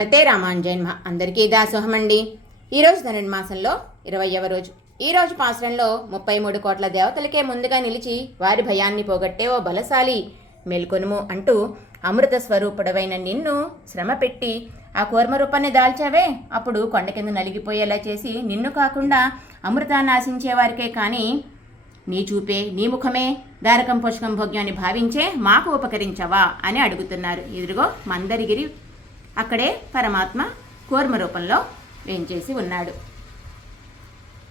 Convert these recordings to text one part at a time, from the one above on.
శ్రీమతే రామానుజన్ అందరికీ దాసోహమండి. ఈరోజు ధనుర్మాసంలో 20వ రోజు. ఈరోజు పాసురంలో 33 కోట్ల దేవతలకే ముందుగా నిలిచి వారి భయాన్ని పోగొట్టే ఓ బలశాలి మేల్కొనుము అంటూ అమృత స్వరూపుడవైన నిన్ను శ్రమ పెట్టి ఆ కూర్మ రూపాన్ని దాల్చావే, అప్పుడు కొండ కింద నలిగిపోయేలా చేసి నిన్ను కాకుండా అమృతాన్ని ఆశించే వారికే కానీ నీ చూపే నీ ముఖమే దారకం పోషకం భోగ్యాన్ని భావించే మాకు ఉపకరించవా అని అడుగుతున్నారు. ఇదిగో మందరిగిరి అక్కడే పరమాత్మ కూర్మ రూపంలో వేంచేసి ఉన్నాడు.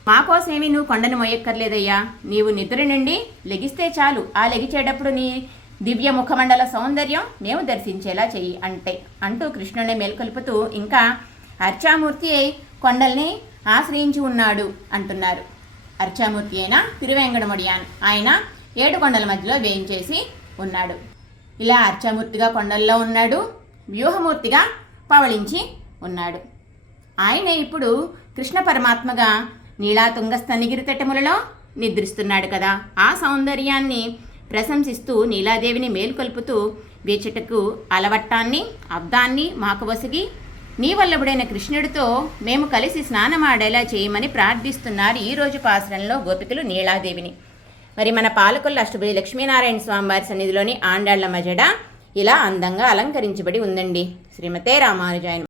మాకోసమేమి నువ్వు కొండను మొయ్యక్కర్లేదయ్యా, నీవు నిద్ర నుండి లెగిస్తే చాలు, ఆ లెగిచేటప్పుడు నీ దివ్య ముఖమండల సౌందర్యం మేము దర్శించేలా చెయ్యి అంటూ కృష్ణుని మేల్కొల్పుతూ ఇంకా అర్చామూర్తి అయి కొండల్ని ఆశ్రయించి ఉన్నాడు అంటున్నారు. అర్చామూర్తి అయిన తిరువేంకటముడియాన్ ఆయన 7 కొండల మధ్యలో వేయించేసి ఉన్నాడు. ఇలా అర్చామూర్తిగా కొండల్లో ఉన్నాడు, వ్యూహమూర్తిగా పవళించి ఉన్నాడు. ఆయనే ఇప్పుడు కృష్ణ పరమాత్మగా నీలాతుంగ స్తనిగిరి తటములలో నిద్రిస్తున్నాడు కదా. ఆ సౌందర్యాన్ని ప్రశంసిస్తూ నీలాదేవిని మేల్కొల్పుతూ వేచటకు అలవట్టాన్ని అబ్దాన్ని మాకు వసిగి నీ వల్లభుడైన కృష్ణుడితో మేము కలిసి స్నానమాడేలా చేయమని ప్రార్థిస్తున్నారు ఈరోజు పాసురంలో గోపికలు నీలాదేవిని. మరి మన పాలకొల్లు అష్టభుజ లక్ష్మీనారాయణ స్వామివారి సన్నిధిలోని ఆండాళ్ల మజడ ఇలా అందంగా అలంకరించబడి ఉందండి. శ్రీమతే రామానుజాయ.